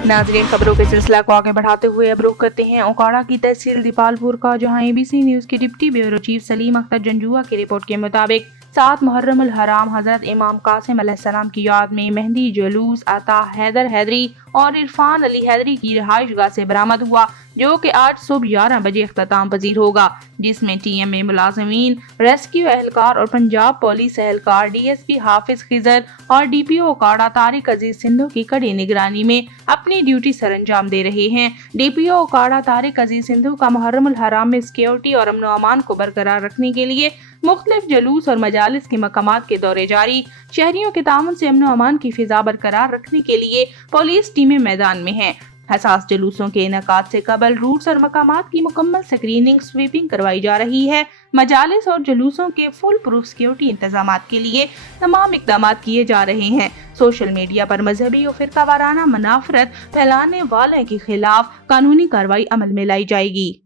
नाज़रीन, खबरों के सिलसिला को आगे बढ़ाते हुए अब रुख करते हैं ओकाड़ा की तहसील दीपालपुर का, जहां एबीसी न्यूज के deputy bureau chief Salim Akhtar Janjua की रिपोर्ट के मुताबिक 7 मुहर्रम उल हराम हजरत इमाम कासिम अलैहिस्सलाम की याद में मेहंदी जुलूस अता हैदर हैदरी और इरफान अली हैदरी की रिहाइश गाह से बरामद हुआ, जो कि आज सुबह 11 बजे इख्तिताम पजीर होगा, जिसमें टीएमए मुलाजिमीन, रेस्क्यू एहलकार और पंजाब पुलिस एहलकार, डीएसपी हाफिज खिजर और डीपीओ ओकाड़ा तारिक अजीज सिंधु की कड़ी निगरानी में अपनी ड्यूटी सरअंजाम दे रहे हैं। डीपीओ ओकाड़ा तारिक अजीज सिंधु का मुहर्रम उल हराम में सिक्योरिटी और अमन अमान को बरकरार रखने के लिए मुख्तलिफ जुलूस और मजालिस के मकामात के दौरे जारी। शहरियों के ताउन से अमन अमान की फिजा बरकरार रखने के लिए पुलिस टीमें मैदान में हैं। हसास जुलूसों के इनेकाद से कबल रूट्स और मकामात की मुकम्मल स्क्रीनिंग स्वीपिंग करवाई जा रही है। मजालिस और जुलूसों के फुल प्रूफ सिक्योरिटी इंतजामात के लिए तमाम इकदाम किए जा रहे हैं। सोशल मीडिया पर मजहबी और फिरका वाराना मुनाफरत फैलाने वालों के खिलाफ कानूनी कार्रवाई अमल में लाई जाएगी।